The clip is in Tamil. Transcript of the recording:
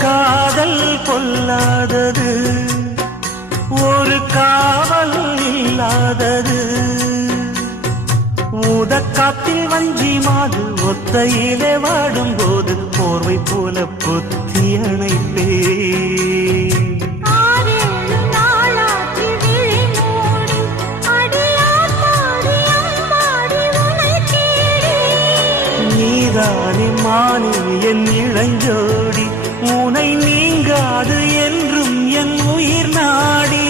காதல் கொல்லாதது, ஒரு காவல் இல்லாதது. ஊதக்காத்தில் வஞ்சி மாது ஒத்தையிலே வாடும்போது போர்வை போல பொத்தி அணைப்பே. நீதானே மானே என் இளஞ்சோடி, உனை நீங்காது என்றும் என் உயிர் நாடி.